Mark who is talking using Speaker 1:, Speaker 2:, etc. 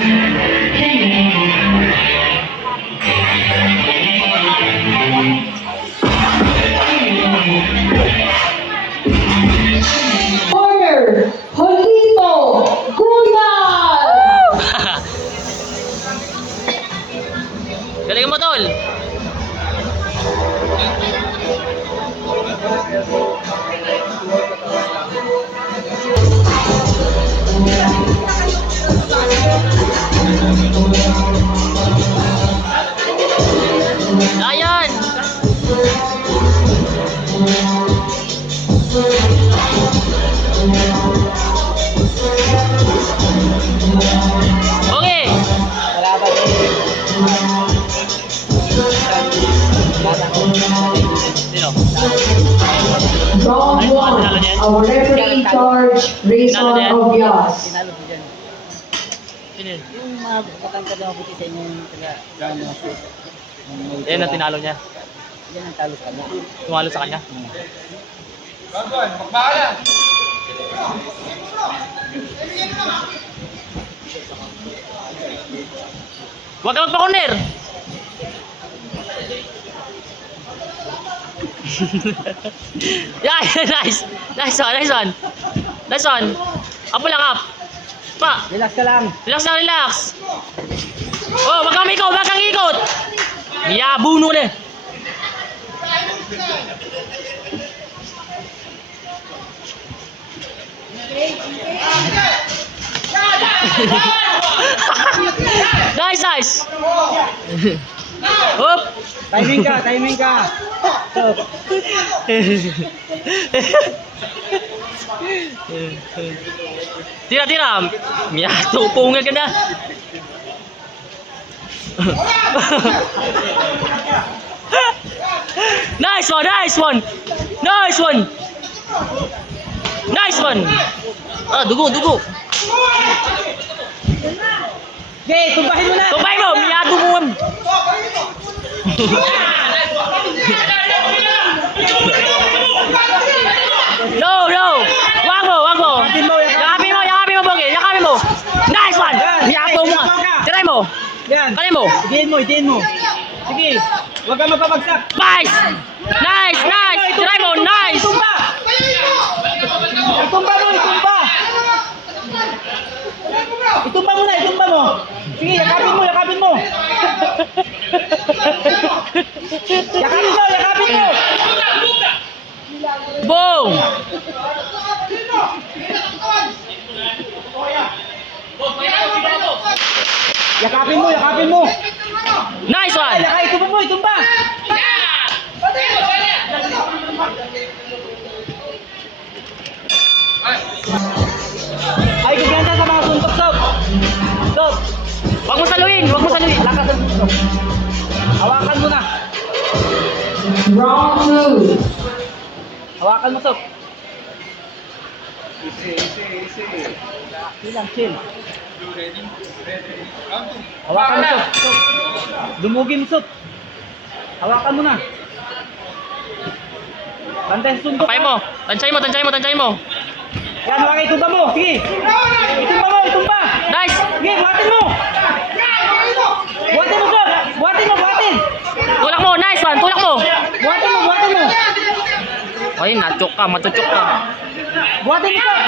Speaker 1: Thank you. Our referee in charge, Rayson Obias.
Speaker 2: Yung mga katangkad na mabuti sa inyo yung taga.
Speaker 3: Yan ang tinalo niya.
Speaker 2: Yan ang talo sa kanya.
Speaker 3: Tumalo sa kanya. Huwag ka magpa-corner! yeah, nice! Nice one, nice one! Nice one! Up mo lang, up! Pa!
Speaker 2: Relax ka lang.
Speaker 3: Relax lang, relax! Oh, wag kang ikot, wag kang ikot! Yabuno na! Nice, nice! Hop!
Speaker 2: Timing ka, timing ka. So,
Speaker 3: Tira, tira! Miya, tupungan ka na! Nice one, nice one! Nice one! Nice one! Ah, dugo, dugo!
Speaker 2: okay, tumbahin mo na.
Speaker 3: Tumbay mo! Miya, dugo! No, no! Wag mo, wag mo!
Speaker 2: Yakapin mo, yakapin.
Speaker 3: Mo, mo, Bogi! Yakapin mo! Nice one!
Speaker 2: Yan.
Speaker 3: Miyato mo! Tiray mo!
Speaker 2: Yan.
Speaker 3: Kanin mo!
Speaker 2: Idiin mo, idiin mo. Sige. Huwag ka.
Speaker 3: Nice! Nice! Nice! Tiray mo! Nice!
Speaker 2: Itumba! Itumba mo, itumba! Itumba mo na, itumba mo. Sige, yakapin mo, yakapin mo. yakapin mo, yakapin mo.
Speaker 3: Boom!
Speaker 2: Yakapin mo, yakapin mo.
Speaker 3: Nice one!
Speaker 2: Mo, itumba. Ay, gaganda sa mga suntok, Sob. Sob,
Speaker 3: Huwag mo saluhin! Huwag mo saluhin!
Speaker 2: lakas ang suntok. Hawakan mo na.
Speaker 1: Round two,
Speaker 2: Hawakan mo, Sob. Chill lang, chill. Hawakan mo, Sob. Dumugin Sob. Hawakan mo na. Bantay sa suntok.
Speaker 3: Kapay mo! Tansay mo, tansay mo, tansay mo!
Speaker 2: Yan, hawakan, itumba mo. Sige. Itumba mo, itumba.
Speaker 3: Nice!
Speaker 2: Sige, buhatin mo. Buhatin mo, Sob. Buhatin mo, buhatin.
Speaker 3: Tulak mo! Nice one! Tulak mo!
Speaker 2: Buhatin mo, buhatin mo.
Speaker 3: Ay, nachok ka, matuchok ka.
Speaker 2: Buhatin mo, Sob.